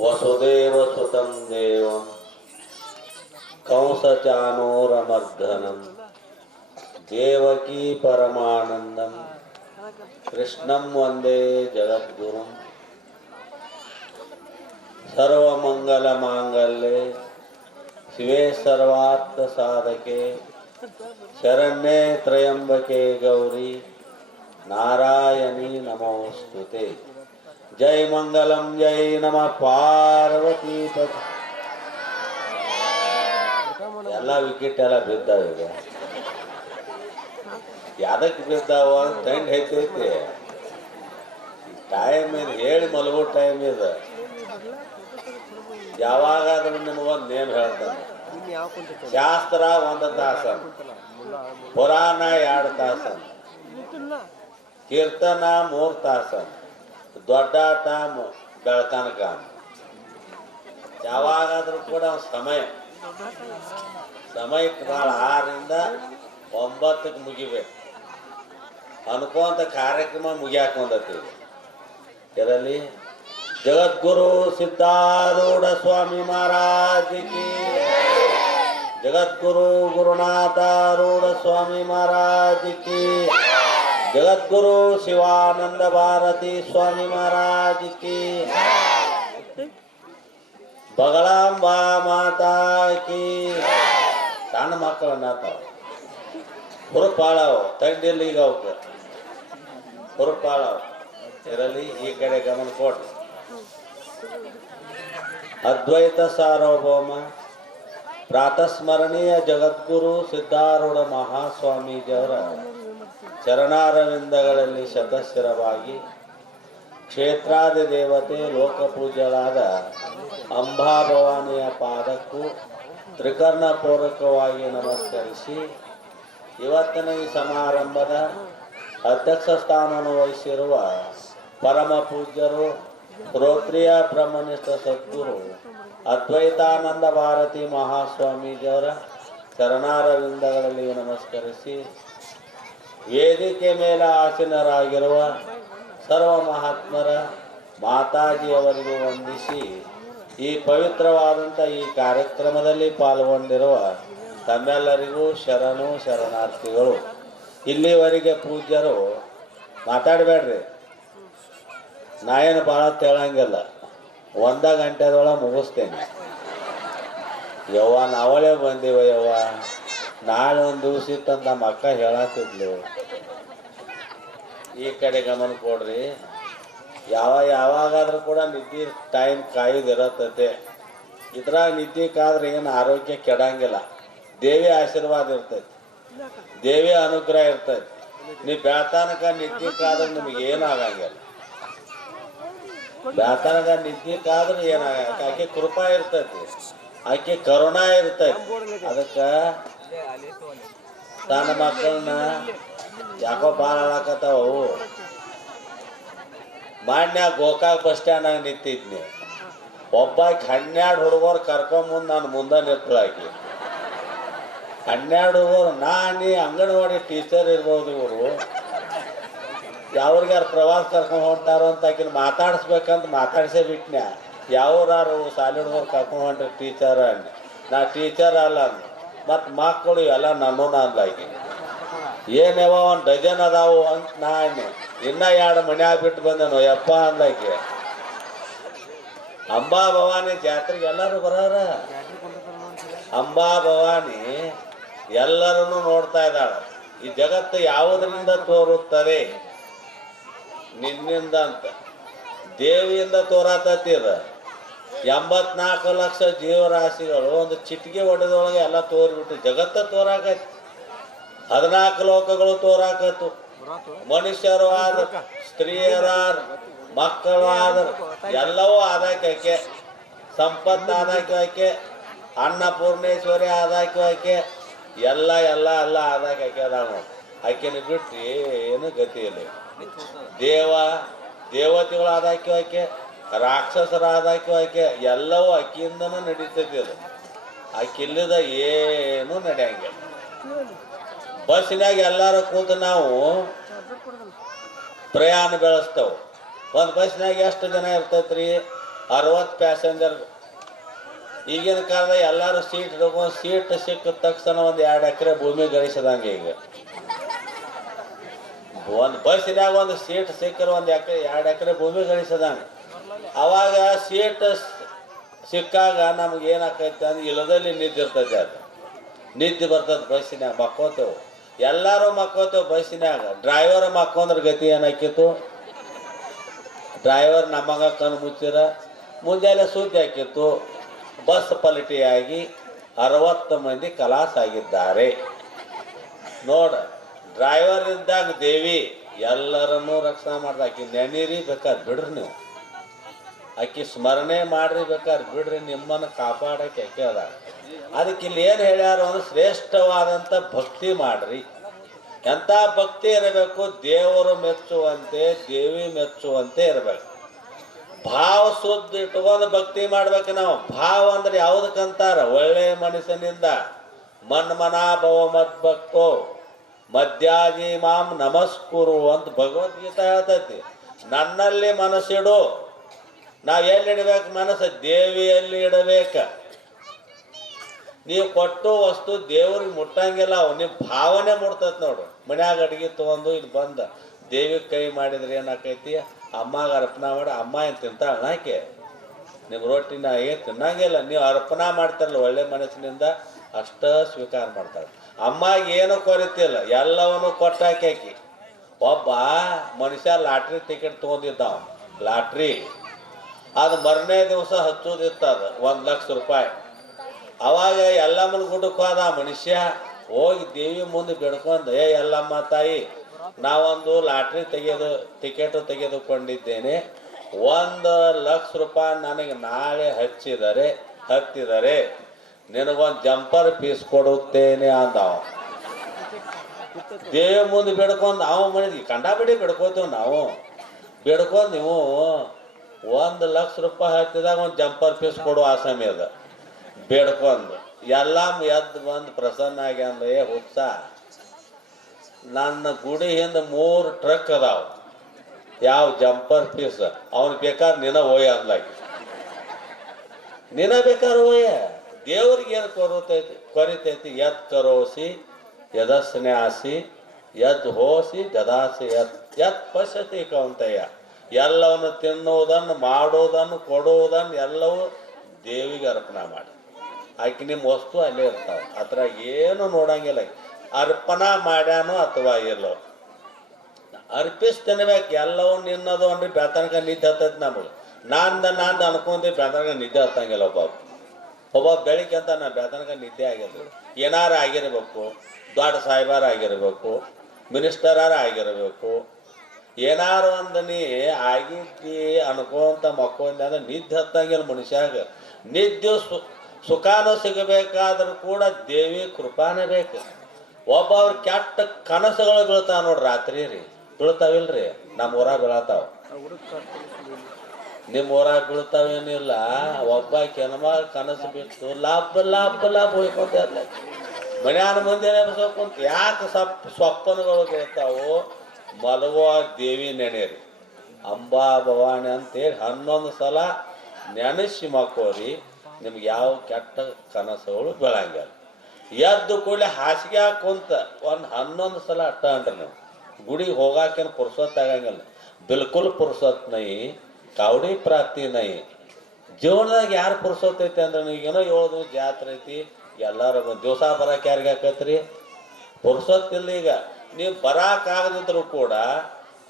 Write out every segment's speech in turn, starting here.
वसुदेवसुतं देवं कंसचानूरमर्दनं देवकी परमानन्दं कृष्णं वन्दे जगद्गुरुं सर्वमङ्गलमाङ्गल्ये शिवे सर्वार्थसाधके शरण्ये त्र्यंबके गौरी नारायणी नमोस्तुते। जय मंगलम जय नमः पार्वती पद ಎಲ್ಲ ವಿಕೆಟ್ ಎಲ್ಲ ಬಿದ್ದಾವ ಈಗ ಯಾದಕ್ಕೆ ಬಿದ್ದಾವ ತಂಡ ಐತೈತಿ ಟೈಮ್ ಇದು ಹೇಳಿ ಮಲಗೋ ಟೈಮ್ ಇದು ಯಾವಾಗಾದ್ರೂ ನಿಮಗೊಂದು ನೇಮ್ ಹೇಳ್ತಾನೆ ಶಾಸ್ತ್ರ 1 ತಾಸ ಪುರಾಣ 2 ತಾಸ ಕೀರ್ತನ 3 ತಾಸ ದೊಡ್ಡಾಟ ಬೆಳತನಕ ಯಾವಾಗಾದ್ರೂ ಕೂಡ ಸಮಯಕ್ಕೆ ಭಾಳ 6ರಿಂದ 9ಕ್ಕೆ ಮುಗಿಬೇಕು ಅನ್ಕೊಂತ ಕಾರ್ಯಕ್ರಮ ಮುಗಿಯಾಕೊಂಡತ್ತೀವಿ ಇದರಲ್ಲಿ ಜಗದ್ಗುರು ಸಿದ್ಧಾರೂಢ ಸ್ವಾಮಿ ಮಹಾರಾಜ್ ಕಿ ಜಗದ್ಗುರು ಗುರುನಾಥಾರೂಢ ಸ್ವಾಮಿ ಮಹಾರಾಜ್ ಕಿ जगद्गुरु शिवानंद भारती स्वामी महाराज की बगलांबा माता की सಣ್ಣ ಮಕ್ಕಳನ್ನ ಹುರುಪಾಳವ ತಂಡಿಲ್ಲಿಗ ಅವಕ್ಕೆ ಹುರುಪಾಳವ ಇದರಲ್ಲಿ ಈ ಕಡೆ ಗಮನ ಕೊಟ್ಟು ಅದ್ವೈತ ಸಾರ್ವಭೌಮ ಪ್ರಾತಸ್ಮರಣೀಯ ಜಗದ್ಗುರು ಸಿದ್ಧಾರೂಢ ಮಹಾಸ್ವಾಮೀಜಿಯವರ ಚರಣಾರವಿಂದಗಳಲ್ಲಿ ಶತಶಿರವಾಗಿ ಕ್ಷೇತ್ರಾದಿ ದೇವತೆ ಲೋಕಪೂಜ್ಯಳಾದ ಅಂಬಾಭವಾನಿಯ ಪಾದಕ್ಕೂ ತ್ರಿಕರ್ಣಪೂರ್ವಕವಾಗಿ ನಮಸ್ಕರಿಸಿ ಇವತ್ತಿನ ಈ ಸಮಾರಂಭದ ಅಧ್ಯಕ್ಷ ಸ್ಥಾನವನ್ನು ವಹಿಸಿರುವ ಪರಮ ಪೂಜ್ಯರು ಶ್ರೋತ್ರಿಯ ಬ್ರಹ್ಮನಿಷ್ಠ ಸದ್ಗುರು ಅದ್ವೈತಾನಂದ ಭಾರತಿ ಮಹಾಸ್ವಾಮೀಜಿಯವರ ಚರಣಾರವಿಂದಗಳಲ್ಲಿ ನಮಸ್ಕರಿಸಿ ವೇದಿಕೆ ಮೇಲೆ ಆಸೀನರಾಗಿರುವ ಸರ್ವ ಮಹಾತ್ಮರ ಮಾತಾಜಿಯವರಿಗೂ ವಂದಿಸಿ ಈ ಪವಿತ್ರವಾದಂಥ ಈ ಕಾರ್ಯಕ್ರಮದಲ್ಲಿ ಪಾಲ್ಗೊಂಡಿರುವ ತಮ್ಮೆಲ್ಲರಿಗೂ ಶರಣಾರ್ಥಿಗಳು. ಇಲ್ಲಿವರೆಗೆ ಪೂಜ್ಯರು ಮಾತಾಡಬೇಡ್ರಿ, ನಾ ಏನು ಭಾಳ ತೇಳಂಗಿಲ್ಲ, 1 ಗಂಟೆದೊಳಗೆ ಮುಗಿಸ್ತೇನೆ. ಯವ್ವ ನಾವಳೆ ಬಂದೀವ ಯವ್ವ, ನಾಳೆ ಒಂದು ದಿವಸ ಇತ್ತಂತ ನಮ್ಮ ಅಕ್ಕ ಹೇಳತ್ತಿದ್ಲು. ಈ ಕಡೆ ಗಮನ ಕೊಡ್ರಿ. ಯಾವಾಗಾದ್ರೂ ಕೂಡ ನಿದ್ದೆ ಟೈಮ್ ಕಾಯ್ದಿರತ್ತೆ. ಇದ್ರಾಗ ನಿದ್ದೆ ಕಾದ್ರೆ ಏನು ಆರೋಗ್ಯ ಕೆಡಂಗಿಲ್ಲ. ದೇವಿ ಆಶೀರ್ವಾದ ಇರ್ತೈತಿ, ದೇವಿ ಅನುಗ್ರಹ ಇರ್ತೈತಿ. ನೀವು ಬೆಳತನಕ ನಿದ್ದೆ ಕಾದ್ರೆ ನಿಮಗೆ ಏನು ಆಗಂಗಿಲ್ಲ. ಬೆಳತನಕ ನಿದ್ದೆ ಕಾದ್ರೆ ಏನಾಗ ಆಕೆ ಕೃಪಾ ಇರ್ತೈತಿ, ಆಕೆ ಕರುಣಾ ಇರ್ತೈತಿ. ಅದಕ್ಕೆ ಸಣ್ಣ ಮಕ್ಕಳನ್ನ ಯಾಕೋ ಭಾಳ ಹಾಳಾಕತ್ತಾವು. ಮಾನ್ಯ ಗೋಕಾಕ್ ಬಸ್ ಸ್ಟ್ಯಾಂಡ್ನಾಗ ನಿಂತಿದ್ನಿ, ಒಬ್ಬಾಕಿ 12 ಹುಡುಗರು ಕರ್ಕೊಂಬಂದು ನಾನು ಮುಂದೆ ನಿಂತಳಾಕಿ. 12 ಹುಡುಗರು, ನೀ ಅಂಗನವಾಡಿ ಟೀಚರ್ ಇರ್ಬೋದು, ಇವರು ಯಾವ್ರಿಗಾರು ಪ್ರವಾಸ ಕರ್ಕೊಂಡು ಹೊಂಟಾರೋ ಅಂತ ಆಕಿನ ಮಾತಾಡಿಸ್ಬೇಕಂತ ಮಾತಾಡ್ಸೇ ಬಿಟ್ನ್ಯಾ. ಯಾವ್ರಾರು ಶಾಲೆ ಹುಡುಗರು ಕರ್ಕೊಂಡು ಹೊಂಟ್ರಿ ಟೀಚರ್ ಅನ್ನಿ. ನಾ ಟೀಚರ್ ಅಲ್ಲ ಅಂದ. ಮತ್ತು ಮಕ್ಕಳು ಎಲ್ಲ ನನ್ನೂ ಅಂದ್ಲಾಕಿ. ಏನೇವ 1 ಡಜನ್ ಅದಾವು ಅಂತ ನಾನು ಇನ್ನೂ 2 ಮನ್ಯಾಗ ಬಿಟ್ಟು ಬಂದೇನು ಯಪ್ಪ ಅಂದ್ಲಾಕಿ. ಅಂಬಾ ಭವಾನಿ ಜಾತ್ರೆಗೆ ಎಲ್ಲರೂ ಬರೋರ. ಅಂಬಾ ಭವಾನಿ ಎಲ್ಲರನ್ನು ನೋಡ್ತಾ ಇದ್ದಾಳೆ. ಈ ಜಗತ್ತು ಯಾವುದರಿಂದ ತೋರುತ್ತದೆ? ನಿನ್ನಿಂದ ಅಂತ ದೇವಿಯಿಂದ ತೋರಾತತ್ತಿದ. 84 ಲಕ್ಷ ಜೀವರಾಶಿಗಳು ಒಂದು ಚಿಟಿಕೆ ಹೊಡೆದೊಳಗೆ ಎಲ್ಲ ತೋರಿಬಿಟ್ಟು ಜಗತ್ತ ತೋರಾಕೈತಿ. 14 ಲೋಕಗಳು ತೋರಾಕತ್ತು. ಮನುಷ್ಯರು ಆದ, ಸ್ತ್ರೀಯರಾದ, ಮಕ್ಕಳು ಆದರು, ಎಲ್ಲವೂ ಆದಾಕೆ. ಸಂಪತ್ತು ಆದಾಕೆ, ಅನ್ನಪೂರ್ಣೇಶ್ವರಿ ಆದಾಕೆ, ಎಲ್ಲ ಆದಾಕೆ ಅದಾವ. ಆಕೆನ ಬಿಟ್ಟು ಏನು ಗತಿ ಇಲ್ಲ. ದೇವತೆಗಳು ಆದಾಕೆ, ರಾಕ್ಷಸರ ಆದಾಕೆ, ಎಲ್ಲವೂ ಅಕ್ಕಿಯಿಂದನೂ ನಡೀತೈತಿ. ಅದು ಆಕಿಲ್ಲದ ಏನೂ ನಡೆಯಂಗಿಲ್ಲ. ಬಸ್ಸಿನಾಗ ಎಲ್ಲರೂ ಕೂತು ನಾವು ಪ್ರಯಾಣ ಬೆಳೆಸ್ತೇವೆ. ಒಂದು ಬಸ್ನಾಗ ಎಷ್ಟು ಜನ ಇರ್ತೈತ್ರಿ? 60 ಪ್ಯಾಸೆಂಜರ್. ಈಗಿನ ಕಾಲದ ಎಲ್ಲರೂ ಸೀಟ್ ಹಿಡ್ಕೊಂಡು ಸೀಟ್ ಸಿಕ್ಕ ತಕ್ಷಣ ಒಂದು 2 ಎಕರೆ ಭೂಮಿ ಗಳಿಸದಂಗೆ. ಈಗ ಒಂದು ಬಸ್ಸಿನಾಗ ಒಂದು ಸೀಟ್ ಸಿಕ್ಕರೆ 2 ಎಕರೆ ಭೂಮಿ ಗಳಿಸದಂಗೆ. ಅವಾಗ ಸೀಟ್ ಸಿಕ್ಕಾಗ ನಮ್ಗೆ ಏನಾಕೈತೆ ಅಂದ್ರೆ ಇಲ್ಲದಲ್ಲಿ ನಿದ್ದೆ ಇರ್ತೈತೆ. ಅದು ನಿದ್ದೆ ಬರ್ತದೆ ಬಸ್ಸಿನಾಗ, ಮಕ್ಕೋತೇವೆ, ಎಲ್ಲರೂ ಮಕ್ಕೋತೇವೆ ಬಸ್ಸಿನಾಗ. ಡ್ರೈವರ್ ಮಕ್ಕೊಂದ್ರೆ ಗತಿ ಏನಾಕಿತ್ತು? ಡ್ರೈವರ್ ನಮಗ ಕಣ್ಣು ಮುಚ್ಚಿರ ಮುಂಜಾನೆ ಸುದ್ದಿ ಹಾಕಿತ್ತು, ಬಸ್ ಪಲ್ಟಿಯಾಗಿ 60 ಮಂದಿ ಕಲಾಸ್ ಆಗಿದ್ದಾರೆ. ನೋಡ, ಡ್ರೈವರ್ ಇದ್ದಾಗ ದೇವಿ ಎಲ್ಲರನ್ನೂ ರಕ್ಷಣೆ ಮಾಡ್ದ. ಆಕಿ ನೆನೀರಿ ಬೇಕಾದ್ರೆ ಬಿಡ್ರಿ, ನೀವು ಆಕಿ ಸ್ಮರಣೆ ಮಾಡ್ರಿ ಬೇಕಾದ್ರೆ ಬಿಡ್ರಿ, ನಿಮ್ಮನ್ನು ಕಾಪಾಡಕ್ಕೆ ಆಕೆ ಅದ. ಅದಕ್ಕೆ ಇಲ್ಲಿ ಏನು ಹೇಳ್ಯಾರು ಅಂದ್ರೆ ಶ್ರೇಷ್ಠವಾದಂಥ ಭಕ್ತಿ ಮಾಡ್ರಿ. ಎಂಥ ಭಕ್ತಿ ಇರಬೇಕು? ದೇವರು ಮೆಚ್ಚುವಂತೆ, ದೇವಿ ಮೆಚ್ಚುವಂತೆ ಇರಬೇಕು. ಭಾವ ಶುದ್ಧ ಇಟ್ಕೊಂಡು ಭಕ್ತಿ ಮಾಡ್ಬೇಕು ನಾವು. ಭಾವ ಅಂದ್ರೆ ಯಾವುದಕ್ಕಂತಾರ? ಒಳ್ಳೆಯ ಮನಸ್ಸಿನಿಂದ ಮನ್ಮನಾಭವ ಮದ್ಭಕ್ತೋ ಮಧ್ಯಾಜಿ ಮಾಂ ನಮಸ್ಕುರು ಅಂತ ಭಗವದ್ಗೀತಾ ಹೇಳ್ತೈತಿ. ನನ್ನಲ್ಲಿ ಮನಸ್ಸಿಡು. ನಾವು ಎಲ್ಲಿ ಇಡಬೇಕು ಮನಸ್ಸು? ದೇವಿಯಲ್ಲಿ ಇಡಬೇಕು. ನೀವು ಕೊಟ್ಟು ವಸ್ತು ದೇವ್ರಿಗೆ ಮುಟ್ಟಂಗಿಲ್ಲ, ಅವು ನಿಮ್ಮ ಭಾವನೆ ಮುಟ್ತೈತಿ. ನೋಡು, ಮನ್ಯಾಗ ಅಡುಗೆ ತೊಗೊಂಡು ಇಲ್ಲಿ ಬಂದು ದೇವಿಗೆ ಕೈ ಮಾಡಿದ್ರೆ ಏನಾಕೈತಿ? ಅಮ್ಮಗೆ ಅರ್ಪಣೆ ಮಾಡಿ, ಅಮ್ಮ ಏನು ತಿಂತಾಳ? ಆಕೆ ನಿಮ್ಮ ರೊಟ್ಟಿನ ಏನು ತಿನ್ನಂಗಿಲ್ಲ. ನೀವು ಅರ್ಪಣೆ ಮಾಡ್ತಾರಲ್ಲ ಒಳ್ಳೆ ಮನಸ್ಸಿನಿಂದ, ಅಷ್ಟ ಸ್ವೀಕಾರ ಮಾಡ್ತಾಳೆ. ಅಮ್ಮಗೆ ಏನೂ ಕೊರತಿಲ್ಲ, ಎಲ್ಲವನ್ನೂ ಕೊಟ್ಟಾಕಿ. ಒಬ್ಬ ಮನುಷ್ಯ ಲಾಟ್ರಿ ಟಿಕೆಟ್ ತೊಗೊಂಡಿದ್ದಾವ, ಲಾಟ್ರಿ ಅದು ಮರನೇ ದಿವಸ ಹಚ್ಚೋದಿತ್ತದ 1 ಲಕ್ಷ ರೂಪಾಯಿ. ಅವಾಗ ಎಲ್ಲಮ್ಮನ ಗುಡ್ಡಕ್ಕೆ ಹೋದ ಮನುಷ್ಯ. ಹೋಗಿ ದೇವಿ ಮುಂದೆ ಬಿಡ್ಕೊಂಡು, ಎಲ್ಲಮ್ಮ ತಾಯಿ, ನಾವೊಂದು ಲಾಟ್ರಿ ಟಿಕೆಟು ತೆಗೆದುಕೊಂಡಿದ್ದೇನೆ, 1 ಲಕ್ಷ ರೂಪಾಯಿ ನನಗೆ ನಾಳೆ ಹತ್ತಿದರೆ ನಿನಗೊಂದು ಜಂಪರ್ ಪೀಸ್ ಕೊಡುತ್ತೇನೆ ಅಂದವ. ದೇವಿ ಮುಂದೆ ಬಿಡ್ಕೊಂಡು ನಾವು ಮನೆಗೆ ಕಂಡಾಬಿಡಿ ಬಿಡ್ಕೋತೀವಿ ನಾವು. ಬಿಡ್ಕೊಂಡು ನೀವು 1 ಲಕ್ಷ ರೂಪಾಯಿ ಹತ್ತಿದಾಗ ಒಂದು ಜಂಪರ್ ಪೀಸ್ ಕೊಡುವ ಆಸಾಮಿ ಅದ. ಬೇಡ್ಕೊಂಡು ಎಲ್ಲಮ್ಮ ಎದ್ದು ಬಂದು ಪ್ರಸನ್ನ ಆಗಿ ಅಂದ, ಹುಚ್ಚ, ನನ್ನ ಗುಡಿ ಹಿಂದೆ 3 ಟ್ರಕ್ ಅದಾವ, ಯಾವ ಜಂಪರ್ ಪೀಸ್ ಅವನು ಬೇಕಾದ್ರೆ ನಿನ ಹೋಯ ಅಂದ್ಲಾಗಿ. ನಿನ ಬೇಕಾದ್ರೆ ಹೋಯ, ದೇವ್ರಿಗೆ ಏನು ಕೊರಿತೈತಿ? ಯತ್ ಕರೋಸಿ ಯದಸ್ನ್ಯಾಸಿ ಯದ್ ಹೋಸಿ ದದಾಸಿ ಯತ್ ಪಶ್ಯತಿ ಕೌಂತಯ್ಯ. ಎಲ್ಲವನ್ನು ತಿನ್ನುವುದನ್ನು, ಮಾಡುವುದನ್ನು, ಕೊಡುವುದನ್ನು ಎಲ್ಲವೂ ದೇವಿಗೆ ಅರ್ಪಣೆ ಮಾಡಿ. ಆಕೆ ನಿಮ್ಮ ವಸ್ತು ಅಲ್ಲೇ ಇರ್ತಾವೆ, ಹತ್ರ ಏನು ನೋಡಂಗಿಲ್ಲ. ಅರ್ಪಣೆ ಮಾಡ್ಯಾನೋ ಅಥವಾ ಎಲ್ಲೋ ಅರ್ಪಿಸಿ ತಿನ್ಬೇಕು. ಎಲ್ಲವೂ ನಿನ್ನದು ಅಂದ್ರೆ ಬೆತನಕ ನಿದ್ದೆ ಹತ್ತೈತಿ ನಮಗೆ. ನಾಂದು ಅನ್ಕೊಂಡಿ ಬೆತನಕ ನಿದ್ದೆ ಹತ್ತಂಗಿಲ್ಲ. ಒಬ್ಬ ಬೆಳಿಗ್ಗೆ ಅಂತ ನಾ ಬೆತನಕ ನಿದ್ದೆ ಆಗಿಲ್ಲ. ಏನಾರು ಆಗಿರ್ಬೇಕು, ದೊಡ್ಡ ಸಾಹೇಬಾರ ಆಗಿರ್ಬೇಕು, ಮಿನಿಸ್ಟರಾರ ಆಗಿರ್ಬೇಕು, ಏನಾರು ಒಂದು ನೀ ಆಗಿದ್ದಿ ಅನ್ಕೊಂತ ಮಕ್ಕೊಂಡೆ ಅಂದ್ರೆ ನಿದ್ದೆ ಹತ್ತಂಗಿಲ್ಲ ಮನುಷ್ಯಾಗ. ನಿದ್ದೆ ಸುಖಾನು ಸಿಗಬೇಕಾದ್ರೂ ಕೂಡ ದೇವಿ ಕೃಪಾನೇ ಬೇಕು. ಒಬ್ಬವ್ರು ಕೆಟ್ಟ ಕನಸುಗಳು ಬೀಳ್ತಾವ ನೋಡ್ರಿ, ರಾತ್ರಿ ರೀ ಬೀಳ್ತಾವಿಲ್ರಿ. ನಮ್ಮ ಊರಾಗ ಬೀಳತಾವ, ನಿಮ್ಮ ಊರಾಗ ಬೀಳ್ತಾವೇನಿಲ್ಲ. ಒಬ್ಬ ಕೆನಮಾಗ ಕನಸು ಬಿಟ್ಟು ಲಾಭ ಹೋಯ್ಕೊಂತ ಮನ್ಯಾನ ಮುಂದೆ ಕುಂತ. ಯಾಕೆ ಸ್ವಪ್ಪನಗಳು ಬೀಳ್ತಾವು? ಮಲಗುವ ದೇವಿ ನೆನೆರಿ, ಅಂಬಾ ಭವಾನಿ ಅಂತೇಳಿ 11 ಸಲ ನೆನೆಸಿ ಮಕ್ಕೋರಿ. ನಿಮ್ಗೆ ಯಾವ ಕೆಟ್ಟ ಕನಸುಗಳು ಬೀಳಂಗಿಲ್ಲ. ಎದ್ದು ಕೂಡಲೇ ಹಾಸಿಗೆ ಕುಂತ ಒಂದು 11 ಸಲ ಅಟ್ಟ ಅಂಟ್ರಿ ನೀವು. ಗುಡಿಗೆ ಹೋಗಾಕೇನು ಪುರ್ಸೊತ್ತಾಗಂಗಿಲ್ಲ, ಬಿಲ್ಕುಲ್ ಪುರ್ಸೊತ್ ನೈ, ಕಾವಡಿ ಪ್ರಾಪ್ತಿ ನೈ. ಜೀವನದಾಗ ಯಾರು ಪುರ್ಸೊತ್ತೈತಿ ಅಂದ್ರೆ ನೀವೇನೋ ಹೇಳೋದು ಜಾತ್ರೆ ಐತಿ, ಎಲ್ಲರೂ ದಿವಸ ಬರಕ್ಕೆ ಯಾರಿಗೆ ಹಾಕತ್ರಿ? ಪುರ್ಸೊತ್ತಿಲ್ಲ. ಈಗ ನೀವು ಬರಕ್ಕಾಗದಿದ್ರು ಕೂಡ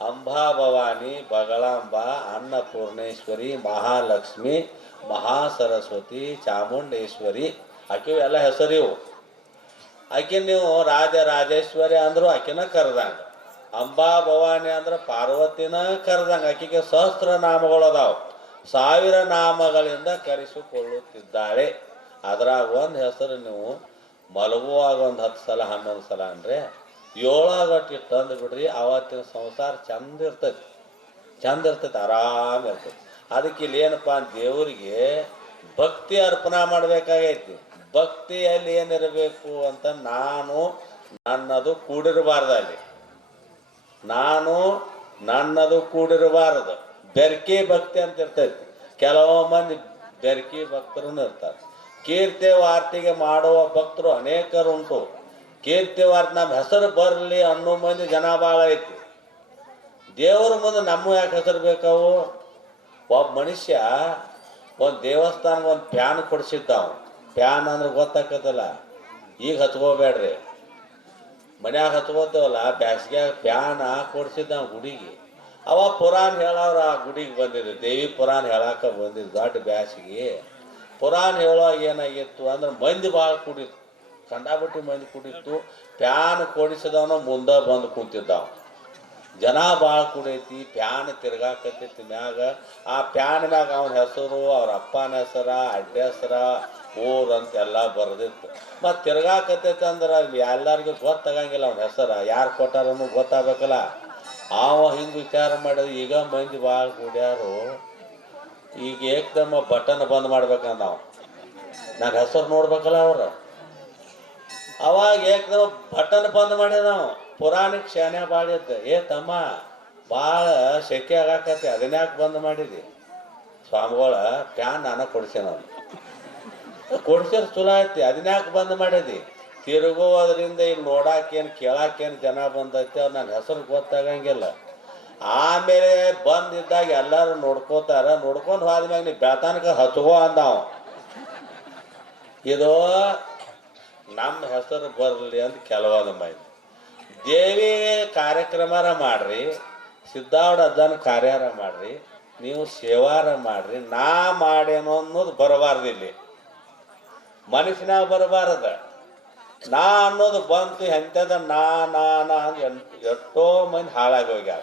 ಅಂಬಾ ಭವಾನಿ, ಬಗಳಾಂಬ, ಅನ್ನಪೂರ್ಣೇಶ್ವರಿ, ಮಹಾಲಕ್ಷ್ಮಿ, ಮಹಾಸರಸ್ವತಿ, ಚಾಮುಂಡೇಶ್ವರಿ, ಆಕೆ ಎಲ್ಲ ಹೆಸರಿವು. ಆಕೆ ನೀವು ರಾಜರಾಜೇಶ್ವರಿ ಅಂದರು ಆಕೆನ ಕರೆದಂಗ, ಅಂಬಾ ಭವಾನಿ ಅಂದ್ರೆ ಪಾರ್ವತಿನ ಕರೆದಂಗ. ಆಕೆಗೆ ಸಹಸ್ರ ನಾಮಗಳು ಅದಾವ, 1000 ನಾಮಗಳಿಂದ ಕರೆಸಿಕೊಳ್ಳುತ್ತಿದ್ದಾಳೆ. ಅದ್ರಾಗ ಒಂದು ಹೆಸರು ನೀವು ಮಲಗುವಾಗ ಒಂದು 10 ಸಲ 11 ಸಲ ಅಂದರೆ 7 ಗಂಟೆ ತಂದು ಬಿಡ್ರಿ. ಆವತ್ತಿನ ಸಂಸಾರ ಚಂದ ಇರ್ತೈತಿ, ಆರಾಮ ಇರ್ತೈತಿ. ಅದಕ್ಕೆ ಇಲ್ಲಿ ಏನಪ್ಪ, ದೇವರಿಗೆ ಭಕ್ತಿ ಅರ್ಪಣೆ ಮಾಡಬೇಕಾಗೈತಿ. ಭಕ್ತಿಯಲ್ಲಿ ಏನಿರಬೇಕು ಅಂತ, ನನ್ನದು ಕೂಡಿರಬಾರ್ದು. ಅಲ್ಲಿ ನನ್ನದು ಕೂಡಿರಬಾರದು. ಬೆರ್ಕೆ ಭಕ್ತಿ ಅಂತ ಇರ್ತೈತಿ. ಕೆಲವು ಮಂದಿ ಬೆರಕಿ ಭಕ್ತರು ಇರ್ತಾರೆ. ಕೀರ್ತಿ ವಾರ್ತೆಗೆ ಮಾಡುವ ಭಕ್ತರು ಅನೇಕರುಂಟು. ಕೀರ್ತಿ ವಾರ್ತೆ ನಮ್ಮ ಹೆಸರು ಬರಲಿ ಅನ್ನೋ ಮಂದಿ ಜನ ಭಾಳ ಐತಿ. ದೇವ್ರ ಮುಂದೆ ನಮ್ಮ ಯಾಕೆ ಹೆಸರು ಬೇಕಾವು? ಒಬ್ಬ ಮನುಷ್ಯ ಒಂದು ದೇವಸ್ಥಾನಕ್ಕೆ ಒಂದು ಪ್ಯಾನ್ ಕೊಡಿಸಿದ್ದಾವ. ಪ್ಯಾನ್ ಅಂದ್ರೆ ಗೊತ್ತಾಕತ್ತಲ್ಲ, ಈಗ ಹಚ್ಕೋಬೇಡ್ರಿ, ಮನ್ಯಾಗ ಹಚ್ಕೋತೇವಲ್ಲ ಬ್ಯಾಸ್ಗ್ಯಾಗ ಪ್ಯಾನ್ ಕೊಡಿಸಿದ್ದ ಗುಡಿಗೆ. ಅವ ಪುರಾಣ ಹೇಳೋರು ಆ ಗುಡಿಗೆ ಬಂದಿದ್ರು, ದೇವಿ ಪುರಾಣ ಹೇಳಾಕ ಬಂದಿದ್ದು. ದೊಡ್ಡ ಬ್ಯಾಸಿಗೆ ಪುರಾಣ ಹೇಳುವಾಗ ಏನಾಗಿತ್ತು ಅಂದ್ರೆ ಮಂದಿ ಭಾಳ ಕುಡಿತು, ಕಂಡಾಬಿಟ್ಟು ಮಂದಿ ಕುಡಿತು. ಪ್ಯಾನ್ ಕೊಡಿಸಿದವನು ಮುಂದೆ ಬಂದು ಕೂತಿದ್ದಾವ. ಜನ ಭಾಳ ಕುಡೈತಿ, ಪ್ಯಾನ್ ತಿರ್ಗಾಕತ್ತೈತಿ ಮ್ಯಾಗ. ಆ ಪ್ಯಾನ್ ಮ್ಯಾಗ ಅವನ ಹೆಸರು, ಅವ್ರ ಅಪ್ಪನ ಹೆಸರ, ಅಡ್ಡ ಹೆಸರ, ಊರು ಅಂತೆಲ್ಲ ಬರೆದಿತ್ತು. ಮತ್ತು ತಿರ್ಗಾಕತ್ತೈತೆ ಅಂದ್ರೆ ಎಲ್ಲರಿಗೂ ಗೊತ್ತಾಗಂಗಿಲ್ಲ ಅವನ ಹೆಸರ, ಯಾರು ಕೊಟ್ಟಾರನ್ನು ಗೊತ್ತಾಗಬೇಕಲ್ಲ. ಅವ ಹಿಂಗೆ ವಿಚಾರ ಮಾಡೋದು, ಈಗ ಮಂದಿ ಭಾಳ ಕುಡ್ಯಾರು, ಈಗ ಏಕ್ದಮ್ಮ ಬಟನ್ ಬಂದ್ ಮಾಡ್ಬೇಕಂದ ನಾವು, ನನ್ನ ಹೆಸರು ನೋಡ್ಬೇಕಲ್ಲ ಅವ್ರು. ಅವಾಗ ಏಕ್ದಮ್ಮ ಬಟನ್ ಬಂದ್ ಮಾಡ್ಯದ ನಾವು. ಪುರಾಣಕ್ಕೆ ಶಾನ್ಯ ಭಾಳ ಇದ್ದ, ಏ ತಮ್ಮ ಭಾಳ ಶೆಕೆ ಆಗಾಕತ್ತೆ, ಅದನ್ಯಾಕೆ ಬಂದ್ ಮಾಡಿದಿ? ಸ್ವಾಮಿಗಳ ಪ್ಯಾನ್ ನಾನು ಕೊಡ್ಸೇನ, ಕೊಡ್ಸಿದ್ರೆ ಚಲೋ ಐತಿ, ಅದನ್ಯಾಕೆ ಬಂದ್ ಮಾಡಿದಿ? ತಿರುಗೋದ್ರಿಂದ ಇಲ್ಲಿ ನೋಡಾಕೇನು ಕೇಳಾಕೇನು ಜನ ಬಂದೈತಿ, ಅವ್ರು ನನ್ನ ಹೆಸರು ಗೊತ್ತಾಗಂಗಿಲ್ಲ. ಆಮೇಲೆ ಬಂದಿದ್ದಾಗ ಎಲ್ಲರೂ ನೋಡ್ಕೋತಾರ, ನೋಡ್ಕೊಂಡು ಹೋದ್ಮ್ಯಾಗ ನೀ ಬೆಳ್ತಾನಕ ಹಚ್ಕೋ ಅಂದಾವ. ಇದು ನಮ್ಮ ಹೆಸರು ಬರಲಿ ಅಂತ ಕೆಲವಾದ ಮಾಹಿತಿ. ದೇವಿ ಕಾರ್ಯಕ್ರಮಾರ ಮಾಡ್ರಿ, ಸಿದ್ಧಾವಡ ಅಜ್ಜನ ಕಾರ್ಯಾರ ಮಾಡ್ರಿ, ನೀವು ಸೇವಾರ ಮಾಡ್ರಿ, ನಾ ಮಾಡೇನೋ ಅನ್ನೋದು ಬರಬಾರ್ದು. ಇಲ್ಲಿ ಮನಸ್ಸಿನಾಗ ಬರಬಾರ್ದ. ನಾ ಅನ್ನೋದು ಬಂತು ಎಂಥದ ನಾ ಅಂದ್ ಎಷ್ಟೋ ಮಂದಿ ಹಾಳಾಗಿ ಹೋಗ್ಯಾರ,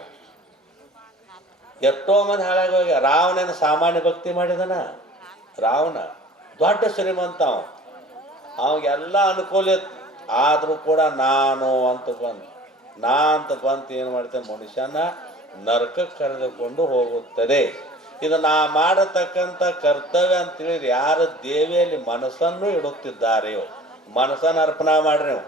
ಎಷ್ಟೋ ಮಂದಿ ಹಾಳಾಗಿ ಹೋಗ್ಯಾರ. ರಾವಣನ ಸಾಮಾನ್ಯ ಭಕ್ತಿ ಮಾಡಿದನ. ರಾವಣ ದೊಡ್ಡ ಶ್ರೀಮಂತ, ಅವಾಗೆಲ್ಲ ಅನುಕೂಲ ಇತ್ತು. ಆದರೂ ಕೂಡ ನಾನು ಅಂತ ಬಂತು ಏನು ಮಾಡ್ತೇವೆ, ಮನುಷ್ಯನ ನರಕಕ್ಕೆ ಕರೆದುಕೊಂಡು ಹೋಗುತ್ತದೆ. ಇದು ನಾ ಮಾಡತಕ್ಕಂಥ ಕರ್ತವ್ಯ ಅಂತೇಳಿದ್ರೆ ಯಾರು ದೇವಿಯಲ್ಲಿ ಮನಸ್ಸನ್ನು ಇಡುತ್ತಿದ್ದಾರೆಯೋ, ಮನಸ್ಸನ್ನು ಅರ್ಪಣೆ ಮಾಡ್ರಿ. ನೀವು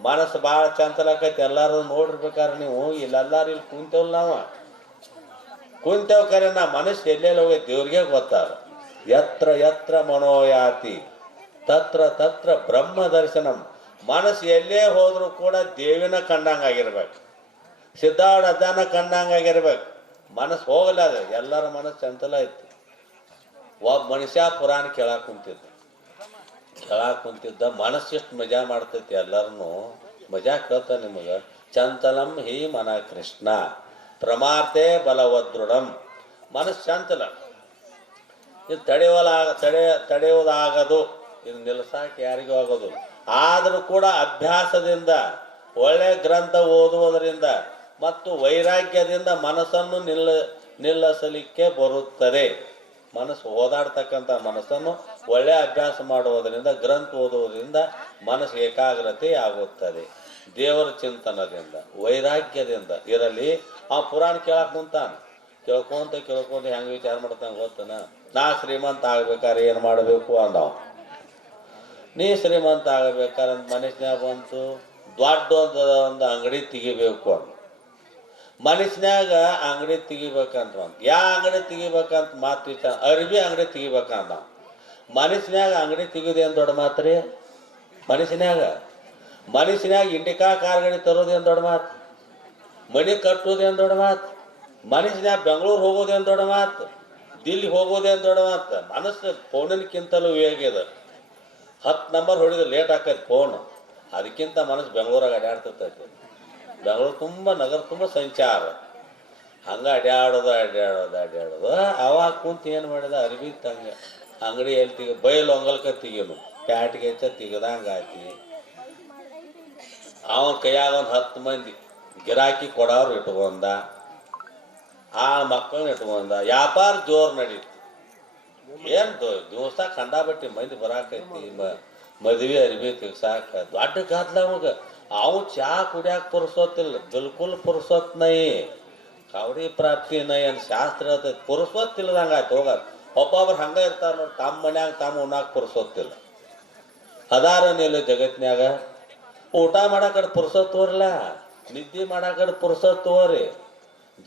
ಮನಸ್ಸು ಭಾಳ ಚಂಚಲಕೈತಿ, ಎಲ್ಲರೂ ನೋಡಿರ್ಬೇಕಾದ್ರೆ ನೀವು ಇಲ್ಲೆಲ್ಲರೂ ಇಲ್ಲಿ ಕುಂತೇವಲ್ಲ, ನಾವು ಕುಂತೇವ್ ಕರೆ ನಾ ಮನಸ್ಸು ಎಲ್ಲೆಲ್ಲಿ ಹೋಗಿ ದೇವ್ರಿಗೆ ಗೊತ್ತಾಗ. ಯತ್ರ ಯತ್ರ ಮನೋಯಾತಿ ತತ್ರ ತತ್ರ ಬ್ರಹ್ಮ ದರ್ಶನಂ. ಮನಸ್ಸು ಎಲ್ಲೇ ಹೋದರೂ ಕೂಡ ದೇವಿನ ಕಂಡಂಗಾಗಿರ್ಬೇಕು, ಸಿದ್ಧಾವಡ ಅಜ್ಜನ ಕಂಡಂಗಾಗಿರ್ಬೇಕು. ಮನಸ್ಸು ಹೋಗಲ್ಲ, ಅದು ಎಲ್ಲರ ಮನಸ್ಸು ಚಂಚಲ ಐತಿ. ಒಬ್ಬ ಮನುಷ್ಯ ಪುರಾಣ ಕೇಳಾಕ ಕುಂತಿದ್ದ, ಮನಸ್ಸು ಎಷ್ಟು ಮಜಾ ಮಾಡ್ತೈತಿ, ಎಲ್ಲರನ್ನು ಮಜಾ ಕೇಳ್ತ. ನಿಮಗೆ ಚಂಚಲಂ ಹಿ ಮನ ಕೃಷ್ಣ ಪ್ರಮಾರ್ಥೆ ಬಲವದೃಢಂ. ಮನಸ್ಸು ಚಂಚಲ, ಇದು ತಡೆಯುವುದಾಗದು, ಇದು ನಿಲ್ಸಾಕೆ ಯಾರಿಗೂ ಆಗೋದು. ಆದರೂ ಕೂಡ ಅಭ್ಯಾಸದಿಂದ, ಒಳ್ಳೆ ಗ್ರಂಥ ಓದುವುದರಿಂದ ಮತ್ತು ವೈರಾಗ್ಯದಿಂದ ಮನಸ್ಸನ್ನು ನಿಲ್ಲಿಸಲಿಕ್ಕೆ ಬರುತ್ತದೆ. ಮನಸ್ಸು ಓದಾಡ್ತಕ್ಕಂಥ ಮನಸ್ಸನ್ನು ಒಳ್ಳೆ ಅಭ್ಯಾಸ ಮಾಡುವುದರಿಂದ, ಗ್ರಂಥ ಓದುವುದರಿಂದ ಮನಸ್ಸು ಏಕಾಗ್ರತೆ ಆಗುತ್ತದೆ. ದೇವರ ಚಿಂತನದಿಂದ, ವೈರಾಗ್ಯದಿಂದ ಇರಲಿ. ಆ ಪುರಾಣ ಕೇಳಕ್ಕೆ ಕುಂತಾನ, ಕೇಳ್ಕೊಂತ ಹೆಂಗೆ ವಿಚಾರ ಮಾಡ್ತಾನೆ ಗೊತ್ತನ. ನಾ ಶ್ರೀಮಂತ ಆಗ್ಬೇಕಾದ್ರೆ ಏನು ಮಾಡಬೇಕು ಅಂದವ. ನೀ ಶ್ರೀಮಂತ ಆಗಬೇಕಾದ್ರೆ ಮನಸ್ಸಿನಾಗ ಬಂತು, ದೊಡ್ಡ ಒಂದು ಅಂಗಡಿ ತೆಗಿಬೇಕು ಅಂದ. ಮನಸ್ಸಿನಾಗ ಅಂಗಡಿ ತೆಗಿಬೇಕಂತ ಯಾ ಅಂಗಡಿ ತೆಗಿಬೇಕಂತ ಮಾತು ವಿಚಾರ, ಅರ್ಬಿ ಅಂಗಡಿ ತೆಗಿಬೇಕಂದ. ಮನಸ್ಸಿನಾಗ ಅಂಗಡಿ ತೆಗಿಯೋದೇನು ದೊಡ್ಡ ಮಾತು ರೀ? ಮನಸ್ಸಿನಾಗ ಇಂಡಿಕಾ ಕಾರ್ ಗಾಡಿ ತರೋದೇನು ದೊಡ್ಡ ಮಾತು? ಮನೆ ಕಟ್ಟೋದೇನು ದೊಡ್ಡ ಮಾತು? ಮನಸ್ಸಿನಾಗ ಬೆಂಗಳೂರು ಹೋಗೋದೇನು ದೊಡ್ಡ ಮಾತು? ದಿಲ್ಲಿ ಹೋಗೋದೇನು ದೊಡ್ಡ ಮಾತು? ಮನಸ್ಸು ಫೋನಿನಕ್ಕಿಂತಲೂ ವೇಗ್ಯದ. 10 ನಂಬರ್ ಹೊಡಿದ್ರೆ ಲೇಟ್ ಆಕೈತಿ ಫೋನು, ಅದಕ್ಕಿಂತ ಮನಸ್ಸು ಬೆಂಗಳೂರಾಗ ಅಡ್ಯಾಡ್ತೈತಿ. ಬೆಂಗಳೂರು ತುಂಬ, ನಗರ ತುಂಬ ಸಂಚಾರ. ಹಂಗೆ ಅಡ್ಯಾಡೋದು. ಅವಾಗ ಕುಂತು ಏನು ಮಾಡಿದ, ಅರಿವಿ ತಂಗೆ ಅಂಗಡಿ ಎಲ್ಲಿ ಬೈಲು ಒಂಗಲ್ಕ ತೆಗಿಯೋನು, ಪ್ಯಾಟಿಗೆ ಹೆಚ್ಚ ತೆಗ್ದಂಗೆ ಆಯ್ತಿ. ಅವನ ಕೈಯಾಗ ಒಂದು 10 ಮಂದಿ ಗಿರಾಕಿ ಕೊಡೋರು ಇಟ್ಕೊಂಡ, ಆ ಮಕ್ಕಳನ್ನ ಇಟ್ಕೊಂಡ, ವ್ಯಾಪಾರ ಜೋರು ನಡೀತು. ಏನು ದಿವಸ ಕಂಡಾಬಟ್ಟಿ ಮಂದಿ ಬರಾಕೈತಿ, ಮದುವೆ ಅರಿವಿ ತೆಗ್ಸಾಕ ದೊಡ್ಡ ಗದ್ಲ ಅವಾಗ. ಅವು ಚಹಾ ಕುಡಿಯಾಕ ಪುರ್ಸೋತಿಲ್ಲ, ಬಿಲ್ಕುಲ್ ಪುರ್ಸೋತ್ ನೈ, ಕವಡಿ ಪ್ರಾಪ್ತಿ ನೈ ಅಂತ ಶಾಸ್ತ್ರ ಹೇಳ್ತೈತಿ. ಪುರ್ಸೋತಿಲ್ಲದಂಗೆ ಆಯ್ತು ಹೋಗೋದು. ಒಬ್ಬೊಬ್ರು ಹಂಗೆ ಇರ್ತಾರೆ ನೋಡಿ, ತಮ್ಮ ಮನ್ಯಾಗ ತಾವು ಉಣ್ಣಾಕ ಪುರ್ಸೋತಿಲ್ಲ. ಅದಾರನಿಲ್ಲ ಜಗತ್ನ್ಯಾಗ. ಊಟ ಮಾಡಾಕಡೆ ಪುರ್ಸೋತ್ ತೋರಲ್ಲ, ನಿದ್ದೆ ಮಾಡಾಕಡೆ ಪುರ್ಸೋತ್ ತೋರಿ.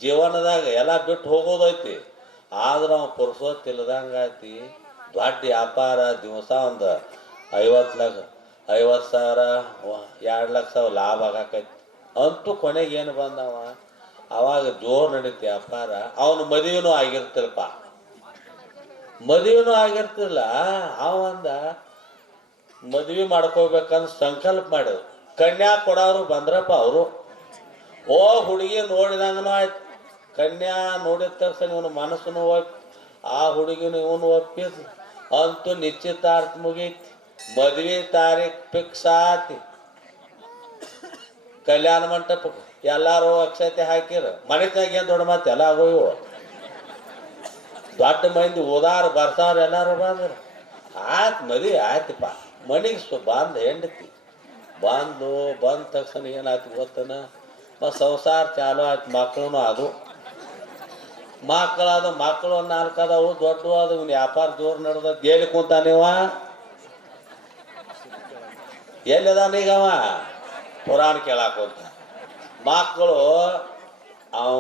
ಜೀವನದಾಗ ಎಲ್ಲ ಬಿಟ್ಟು ಹೋಗೋದೈತಿ. ಆದ್ರೆ ಅವ ಪುರ್ಸೋತಿಲ್ದಂಗಾತಿ. ದೊಡ್ಡ ವ್ಯಾಪಾರ, ದಿವಸ ಒಂದು 50,000 2 ಲಕ್ಷ ಲಾಭ ಆಗಾಕೈತಿ. ಅಂತೂ ಕೊನೆಗೆ ಏನು ಬಂದವ, ಅವಾಗ ಜೋರು ನಡೀತಿ ವ್ಯಾಪಾರ. ಅವನು ಮದುವೆನೂ ಆಗಿರ್ತಿಲ್ಲಪ್ಪ, ಮದುವೆನೂ ಆಗಿರ್ತಿಲ್ಲ. ಅವಂದ ಮದ್ವೆ ಮಾಡ್ಕೋಬೇಕಂತ ಸಂಕಲ್ಪ ಮಾಡಿದ್ರು. ಕನ್ಯಾ ಕೊಡೋರು ಬಂದ್ರಪ್ಪ ಅವರು. ಹುಡುಗಿ ನೋಡಿದಂಗನೂ ಆಯ್ತು. ಕನ್ಯಾ ನೋಡಿದ ತಕ್ಷಣ ಇವನು ಮನಸ್ಸನ್ನು ಒಪ್ಪಿ, ಆ ಹುಡುಗಿನ ಇವನು ಒಪ್ಪಿದ್. ಅಂತೂ ನಿಶ್ಚಿತಾರ್ಥ ಮುಗೀತಿ, ಮದ್ವೆ ತಾರೀಖ್ ಫಿಕ್ಸ್ ಆತಿ. ಕಲ್ಯಾಣ ಮಂಟಪಕ್ಕೆ ಎಲ್ಲಾರು ಅಕ್ಷತೆ ಹಾಕಿರ. ಮನೆತಾಗ ಏನು ದೊಡ್ಡ ಮಾತು, ಎಲ್ಲ ಆಗೋಯ್ವು. ದೊಡ್ಡ ಮಂದಿ ಓದಾರ ಬರ್ಸಾರ ಎಲ್ಲಾರು ಬಂದ್ರು. ಆಯ್ತು ಮದುವೆ ಆಯ್ತಪ್ಪ. ಮನೆಗೆ ಬಂದು ಹೆಂಡತಿ ಬಂದ ತಕ್ಷಣ ಏನಾಯ್ತು ಗೊತ್ತನ, ಮತ್ತು ಸಂಸಾರ ಚಾಲು ಆಯ್ತು. ಮಕ್ಕಳು ಅದು ಮಕ್ಕಳು 4 ಅದಾವು, ದೊಡ್ಡವು ಅದು. ಇವ್ನು ವ್ಯಾಪಾರ ಜೋರು ನಡೆದ. ಎಲ್ಲಿ ಕುಂತಾನಿವ, ಎಲ್ಲಿದಾನೀಗವ? ಪುರಾಣ ಕೇಳಾಕುಂತ. ಮಕ್ಕಳು ಅವ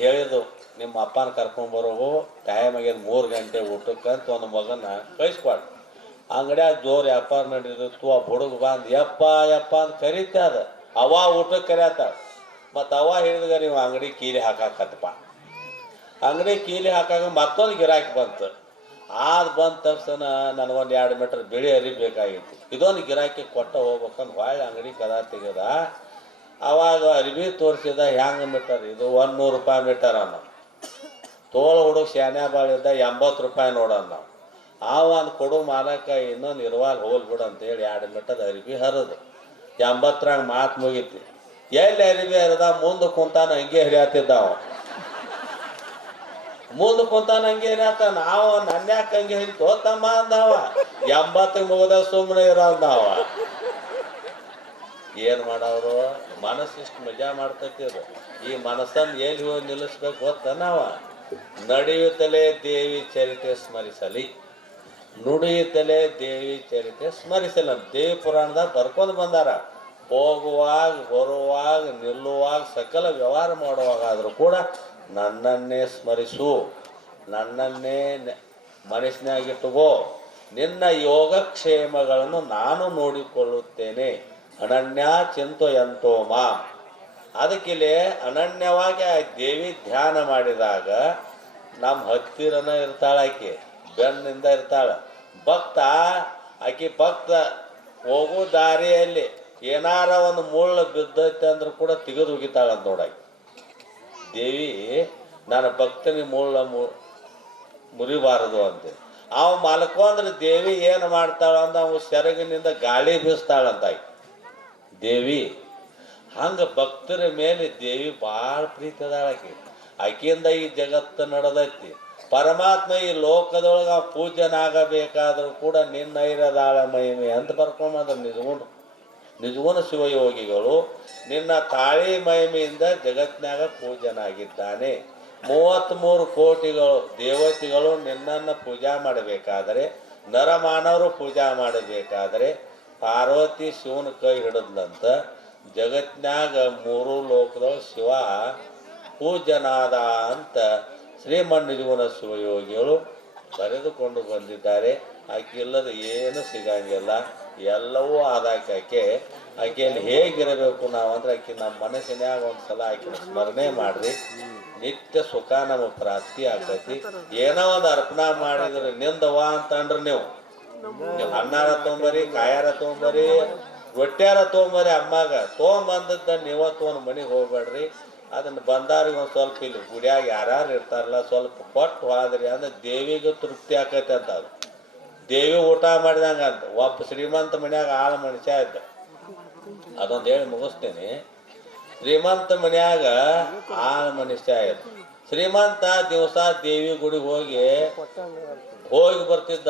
ಹೇಳಿದ್ರು, ನಿಮ್ಮ ಅಪ್ಪನ ಕರ್ಕೊಂಬರೋವು, ಟೈಮ್ ಆಗ್ಯದ 3 ಗಂಟೆ ಊಟಕ್ಕಂತ ಒಂದು ಮಗನ ಕಳಿಸ್ಕೊಡು. ಅಂಗಡಿಯಾಗ ಜೋರು ವ್ಯಾಪಾರ ನಡೆದಿತ್ತು. ಆ ಹುಡುಗ ಬಂದು ಯಪ್ಪ ಅಂತ ಕರೀತಾದ. ಅವ ಊಟಕ್ಕೆ ಕರಿಯತ್ತಾಳ. ಮತ್ತು ಅವ ಹೇಳಿದಾಗ ನೀವು ಅಂಗಡಿ ಕೀಲಿ ಹಾಕಾಕತ್ತಪ್ಪ. ಅಂಗಡಿ ಕೀಲಿ ಹಾಕಾಗ ಮತ್ತೊಂದು ಗಿರಾಕಿ ಬಂತು. ಬಂದ ತಕ್ಷಣ ನನಗೊಂದು 2 ಮೀಟರ್ ಬಿಳಿ ಅರಿ ಬೇಕಾಗಿತ್ತು. ಇದೊಂದು ಗಿರಾಕಿ ಕೊಟ್ಟ ಹೋಗ್ಬೇಕಂತ ಹೊಳ್ಳಿ ಅಂಗಡಿ ಕದ ತೆಗೆದ. ಅವಾಗ ಅರಿವಿ ತೋರಿಸಿದ. ಹ್ಯಾಂಗ ಮೀಟರ್ ಇದು? 100 ರೂಪಾಯಿ ಮೀಟರ್ ಅನ್ನೋ. ತೋಳು ಹುಡುಗ ಶಾನ್ಯಾ ಬಾಳಿದ್ದ 80 ರೂಪಾಯಿ ನೋಡೋಣ ನಾವು. ಒಂದು ಕೊಡು ಮಾಲಕ, ಇನ್ನೊಂದು ಇರುವಾಗ ಹೋಗ್ಬಿಡು ಅಂತೇಳಿ 2 ಮೀಟರ್ ಅರಿವಿ ಹರಿದು 80 ಮಾತು ಮುಗೀತಿ. ಎಲ್ಲಿ ಅರಿವಿ ಹರಿದ? ಮುಂದೆ ಕುಂತಾನ ಹಂಗೆ ಹರಿಯಾತಿದ್ದಾವ. ಮುಂದೆ ಕುಂತಾನ ಹಂಗೆ ಹರಿಯಾತ. ನಾವು ನನ್ಯಾಕ ಹಂಗೆ ಹರಿತು ತಮ್ಮ ಅಂದವ. 80 ಮುಗದ ಸುಮ್ಮನೆ ಇರೋ ಅಂದವ. ಏನು ಮಾಡವ್ರು? ಮನಸ್ಸಿಷ್ಟು ಮಜಾ ಮಾಡ್ತೈತಿರು. ಈ ಮನಸ್ಸನ್ನು ಎಲ್ಲಿ ಹೋಗಿ ನಿಲ್ಲಿಸ್ಬೇಕು ಗೊತ್ತ ನಾವ? ನಡೆಯುತ್ತಲೇ ದೇವಿ ಚರಿತೆ ಸ್ಮರಿಸಲಿ, ನುಡಿಯುತ್ತಲೇ ದೇವಿ ಚರಿತೆ ಸ್ಮರಿಸಲಿ ಅಂತ ದೇವಿ ಪುರಾಣದಾಗ ಬರ್ಕೊಂಡು ಬಂದಾರ. ಹೋಗುವಾಗ, ಬರುವಾಗ, ನಿಲ್ಲುವಾಗ, ಸಕಲ ವ್ಯವಹಾರ ಮಾಡುವಾಗಾದರೂ ಕೂಡ ನನ್ನನ್ನೇ ಸ್ಮರಿಸು, ನನ್ನನ್ನೇ ಮನಸ್ಸಿನಾಗಿಟ್ಟುಕೋ, ನಿನ್ನ ಯೋಗಕ್ಷೇಮಗಳನ್ನು ನಾನು ನೋಡಿಕೊಳ್ಳುತ್ತೇನೆ. ಅನನ್ಯ ಚಿಂತೆಯಂತೋ ಮಾಂ. ಅದಕ್ಕಿಲ್ಲಿ ಅನನ್ಯವಾಗಿ ಆ ದೇವಿ ಧ್ಯಾನ ಮಾಡಿದಾಗ ನಮ್ಮ ಹತ್ತಿರನ ಇರ್ತಾಳೆ. ಆಕೆ ಬೆನ್ನಿಂದ ಇರ್ತಾಳೆ. ಭಕ್ತ ಹೋಗೋ ದಾರಿಯಲ್ಲಿ ಏನಾರ ಒಂದು ಮುಳ್ಳು ಬಿದ್ದೈತೆ ಅಂದ್ರೆ ಕೂಡ ತೆಗೆದು ಹೋಗಿತಾಳಂತ ನೋಡಾಕಿ ದೇವಿ. ನನ್ನ ಭಕ್ತನಿಗೆ ಮುರಿಬಾರದು ಅಂತ ಅವ ಮಲ್ಕೊಂಡ್ರೆ ದೇವಿ ಏನು ಮಾಡ್ತಾಳ ಅಂತ ಅವ ಸೆರಗಿನಿಂದ ಗಾಳಿ ಬೀಸ್ತಾಳಂತ ದೇವಿ. ಹಂಗೆ ಭಕ್ತರ ಮೇಲೆ ದೇವಿ ಭಾಳ ಪ್ರೀತಿ ಅದಾಳಕಿ. ಆಕೆಯಿಂದ ಈ ಜಗತ್ತು ನಡೆದೈತಿ. ಪರಮಾತ್ಮ ಈ ಲೋಕದೊಳಗೆ ಪೂಜ್ಯನಾಗಬೇಕಾದ್ರೂ ಕೂಡ ನಿನ್ನ ಇರದಾಳ ಮಹಿಮೆ ಅಂತ ಬರ್ಕೊಂಬಂದ್ರೆ ನಿಜಗುಣ ಶಿವಯೋಗಿಗಳು ನಿನ್ನ ತಾಳಿ ಮಹಿಮೆಯಿಂದ ಜಗತ್ತಿನಾಗ ಪೂಜ್ಯನಾಗಿದ್ದಾನೆ. 33 ಕೋಟಿಗಳು ದೇವತೆಗಳು ನಿನ್ನನ್ನು ಪೂಜಾ ಮಾಡಬೇಕಾದರೆ, ನರಮಾನವರು ಪೂಜಾ ಮಾಡಬೇಕಾದರೆ ಪಾರ್ವತಿ ಶಿವನ ಕೈ ಹಿಡಿದ್ಲಂತ. ಜಗತ್ತಿನಾಗ 3 ಲೋಕದೊಳಗೆ ಶಿವ ಪೂಜ್ಯನಾದ ಅಂತ ಶ್ರೀಮನ್ನಿಜಗುಣ ಶಿವಯೋಗಿಗಳು ಬರೆದುಕೊಂಡು ಬಂದಿದ್ದಾರೆ. ಆಕೆ ಇಲ್ಲದ ಏನು ಸಿಗಂಗಿಲ್ಲ, ಎಲ್ಲವೂ ಆದಾಕೆ. ಆಕೆಯಲ್ಲಿ ಹೇಗಿರಬೇಕು ನಾವು ಅಂದ್ರೆ ಆಕೆ ನಮ್ಮ ಮನಸ್ಸಿನಾಗ ಒಂದು ಸಲ ಆಕೆನ ಸ್ಮರಣೆ ಮಾಡ್ರಿ, ನಿತ್ಯ ಸುಖ ನಮ್ಮ ಪ್ರಾಪ್ತಿ ಆಗ್ತೈತಿ. ಏನೋ ಒಂದು ಅರ್ಪಣೆ ಮಾಡಿದ್ರೆ ನಿಂದವಾ ಅಂತಂಡ್ರಿ ನೀವು ಅನ್ನಾರ ತೊಗೊಂಬರಿ, ಕಾಯಾರ ತೊಗೊಂಬರಿ, ರೊಟ್ಟ್ಯಾರ ತೊಗೊಂಬರಿ. ಅಮ್ಮಾಗ ತೊಗೊಂಬಂದದ್ದ ನೀವು ತೊಗೊಂಡು ಮನೆಗೆ ಹೋಗ್ಬೇಡ್ರಿ. ಅದನ್ನು ಬಂದಾರಿಗೆ ಒಂದು ಸ್ವಲ್ಪ ಇಲ್ಲಿ ಗುಡಿಯಾಗ ಯಾರು ಇರ್ತಾರಲ್ಲ ಸ್ವಲ್ಪ ಕೊಟ್ಟು ಹೋದ್ರಿ ಅಂದ್ರೆ ದೇವಿಗೂ ತೃಪ್ತಿ ಆಕೈತೆ ಅಂತ. ಅದು ದೇವಿ ಊಟ ಮಾಡಿದಂಗೆ ಅಂತ. ಒಬ್ಬ ಶ್ರೀಮಂತ ಮನ್ಯಾಗ ಮನುಷ್ಯ ಇದ್ದ. ಅದೊಂದು ಹೇಳಿ ಮುಗಿಸ್ತೇನೆ. ಶ್ರೀಮಂತ ಮನ್ಯಾಗ ಮನುಷ್ಯ ಇದ್ದ. ಶ್ರೀಮಂತ ದಿವಸ ದೇವಿ ಗುಡಿಗೆ ಹೋಗಿ ಬರ್ತಿದ್ದ.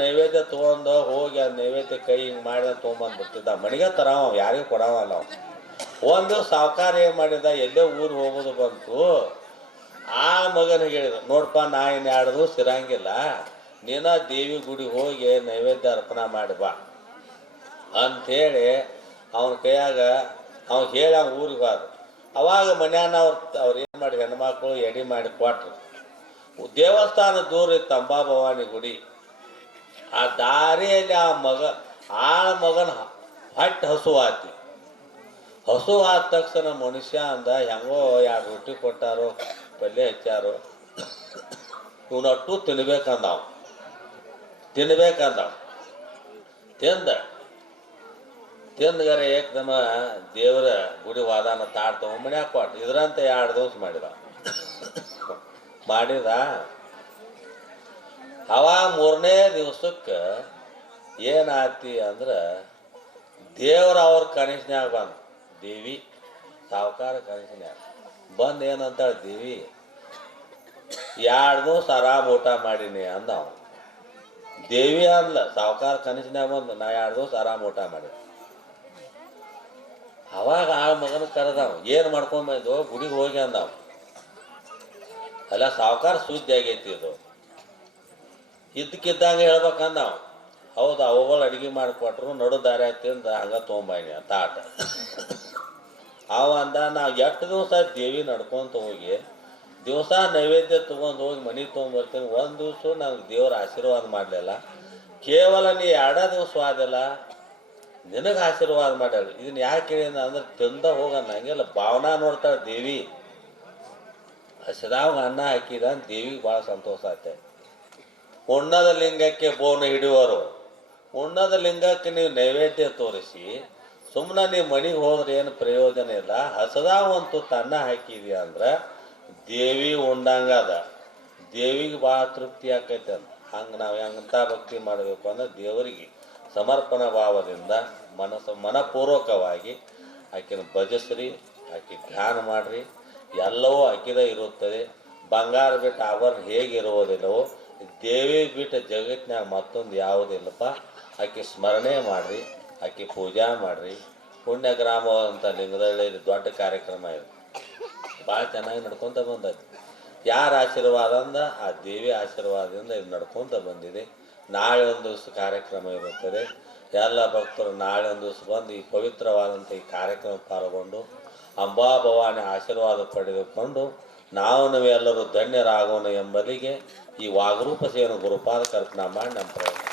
ನೈವೇದ್ಯ ತೊಗೊಂಡು ಹೋಗಿ ಆ ನೈವೇದ್ಯ ಕೈ ಹಿಂಗೆ ಮಾಡಿ ತೊಗೊಂಬಂದ್ಬಿಡ್ತಿದ್ದ. ಮನೆಗೆ ತರವ, ಯಾರಿಗೂ ಕೊಡವಲ್ಲ ಅವ. ಒಂದು ದಿವಸ ಸಾವುಕಾರ ಏನು ಮಾಡಿದ, ಎಲ್ಲೇ ಊರು ಹೋಗೋದು ಬಂತು. ಆ ಮಗನಿಗೆ ಹೇಳಿದ, ನೋಡಪ್ಪ ನಾ ಏನು 2 ದಿವಸ ಇರಂಗಿಲ್ಲ, ನೀನ ದೇವಿ ಗುಡಿ ಹೋಗಿ ನೈವೇದ್ಯ ಅರ್ಪಣೆ ಮಾಡಿ ಬಾ ಅಂಥೇಳಿ ಅವನ ಕೈಯಾಗ ಅವ್ನು ಹೇಳಿ ಊರಿಗೆ ಹೋದ. ಅವಾಗ ಮನ್ಯಾನ ಅವ್ರು ಮಾಡಿ ಹೆಣ್ಮಕ್ಳು ಎಡಿ ಮಾಡಿ ಕೊಟ್ರು. ದೇವಸ್ಥಾನ ದೂರ ಇತ್ತು ಅಂಬಾಭವಾನಿ ಗುಡಿ. ಆ ದಾರಿಯಲ್ಲಿ ಆ ಮಗನ ಹೊಟ್ಟೆ ಹಸುವಾತಿ. ಹಸು ಆದ ತಕ್ಷಣ ಮನುಷ್ಯ ಅಂದ ಹೆಂಗೋ 2 ರೊಟ್ಟಿ ಕೊಟ್ಟಾರೋ ಪಲ್ಯ ಹಚ್ಚಾರೋ ಇವನಟ್ಟು ತಿನ್ಬೇಕಂದವ ತಿಂದಗಾರ ಏಕದಮ ದೇವರ ಗುಡಿ ವಾದಾನ ತಾಡ್ ತೊಗೊಂಬನ್ಯಾಕ ಕೊಟ್ಟು ಇದ್ರಂತೆ 2 ದಿವಸ ಮಾಡಿದ ಅವ 3ನೇ ದಿವ್ಸಕ್ಕೆ ಏನಾತಿ ಅಂದ್ರೆ ದೇವ್ರ ಅವ್ರ ಕನಸಿನ್ಯಾಗ ಬಂದು ದೇವಿ ಸಾವುಕಾರ ಕನಸಿನ್ಯಾಗ ಬಂದು ಏನಂತಾಳೆ ದೇವಿ 2 ದಿವಸ ಆರಾಮ್ ಊಟ ಮಾಡೀನಿ ಅಂದ ಅವ. ದೇವಿ ಅಂದ್ಲ ಸಾವುಕಾರ ಕನಸಿನ್ಯಾಗ ಬಂದು ನಾ 2 ದಿವಸ ಆರಾಮ್ ಊಟ ಮಾಡಿ. ಅವಾಗ ಆ ಮಗನ ಕರೆದವ ಏನು ಮಾಡ್ಕೊಂಬಂದು ಗುಡಿಗೆ ಹೋಗಿ ಅಂದವ. ಅಲ್ಲ ಸಾವುಕಾರ ಸುದ್ದಿ ಆಗೈತಿ ಇದು ಇದ್ದಕ್ಕಿದ್ದಂಗೆ ಹೇಳ್ಬೇಕಂದವ. ಹೌದು ಅವುಗಳು ಅಡುಗೆ ಮಾಡಿಕೊಟ್ರು ನಡು ದಾರಿ ತಿಂದ ಹಂಗೆ ತೊಗೊಂಬಾನಿ ತಾಟ. ಅವ ಅಂದ ನಾವು ಎಷ್ಟು ದಿವಸ ದೇವಿ ನಡ್ಕೊಂತ ಹೋಗಿ ದಿವಸ ನೈವೇದ್ಯ ತೊಗೊಂಡು ಹೋಗಿ ಮನೆಗೆ ತೊಗೊಂಬರ್ತೀನಿ. 1 ದಿವಸ ನಂಗೆ ದೇವ್ರ ಆಶೀರ್ವಾದ ಮಾಡಲಿಲ್ಲ. ಕೇವಲ ನೀ 2 ದಿವಸ ಆದಿಲ್ಲ ನಿನಗೆ ಆಶೀರ್ವಾದ ಮಾಡ್ಯಾಳ. ಇದನ್ನ ಯಾಕೆ ಹೇಳಿದ ಅಂದ್ರೆ ತಿಂದ ಹೋಗಣ್ಣ ಹಂಗೆಲ್ಲ ಭಾವನಾ ನೋಡ್ತಾಳೆ ದೇವಿ. ಹಸಿದಾವಾಗ ಅನ್ನ ಹಾಕಿದ ದೇವಿಗೆ ಭಾಳ ಸಂತೋಷ ಆಯ್ತು. ಉಣ್ಣದ ಲಿಂಗಕ್ಕೆ ಬೋನ ಹಿಡಿಯುವರು. ಉಣ್ಣದ ಲಿಂಗಕ್ಕೆ ನೀವು ನೈವೇದ್ಯ ತೋರಿಸಿ ಸುಮ್ಮನೆ ನೀವು ಮನೆಗೆ ಹೋದ್ರೆ ಏನು ಪ್ರಯೋಜನ ಇಲ್ಲ. ಹಸದಾವಂತೂ ತನ್ನ ಹಾಕಿದ್ಯಾ ಅಂದ್ರೆ ದೇವಿ ಉಂಡಂಗದ ದೇವಿಗೆ ಭಾಳ ತೃಪ್ತಿ ಆಕೈತೆ ಅಂತ. ಹಂಗೆ ನಾವು ಹೆಂಗಂತ ಭಕ್ತಿ ಮಾಡಬೇಕು ಅಂದ್ರೆ ದೇವರಿಗೆ ಸಮರ್ಪಣಾ ಭಾವದಿಂದ ಮನಪೂರ್ವಕವಾಗಿ ಆಕೆನ ಭಜಿಸ್ರಿ, ಆಕೆ ಧ್ಯಾನ ಮಾಡಿರಿ. ಎಲ್ಲವೂ ಆಕಿದ ಇರುತ್ತದೆ. ಬಂಗಾರ ಬಿಟ್ಟು ಆಭರಣ ಹೇಗಿರುವುದಿಲ್ಲವೋ ದೇವಿ ಬಿಟ್ಟು ಜಗತ್ತಿನಾಗ ಮತ್ತೊಂದು ಯಾವುದಿಲ್ಲಪ್ಪ. ಆಕೆ ಸ್ಮರಣೆ ಮಾಡಿರಿ, ಆಕೆ ಪೂಜಾ ಮಾಡಿರಿ. ಪುಣ್ಯಗ್ರಾಮ ಅಂತ ಲಿಂಗದಳ್ಳಿಯಲ್ಲಿ ದೊಡ್ಡ ಕಾರ್ಯಕ್ರಮ ಇದೆ, ಭಾಳ ಚೆನ್ನಾಗಿ ನಡ್ಕೊತ ಬಂದೈತಿ. ಯಾರ ಆಶೀರ್ವಾದ ಅಂದ ಆ ದೇವಿ ಆಶೀರ್ವಾದದಿಂದ ಇದು ನಡ್ಕೊತ ಬಂದಿದೆ. ನಾಳೆ ಒಂದು ದಿವಸ ಕಾರ್ಯಕ್ರಮ ಇರುತ್ತದೆ. ಎಲ್ಲ ಭಕ್ತರು ನಾಳೆ ಒಂದು ದಿವಸ ಬಂದು ಈ ಪವಿತ್ರವಾದಂಥ ಈ ಕಾರ್ಯಕ್ರಮ ಪಾಲ್ಗೊಂಡು ಅಂಬಾಭವಾನಿ ಆಶೀರ್ವಾದ ಪಡೆದುಕೊಂಡು ನಾವೆಲ್ಲರೂ ಧನ್ಯರಾಗೋಣ ಎಂಬಲಿಗೆ ಈ ವಾಗರೂಪ ಸೇವೆಯನ್ನು ಗುರುಪಾದ ಕಲ್ಪನಾ ಮಾಡಿ ನಮ್ಮ ಪ್ರಯತ್ನ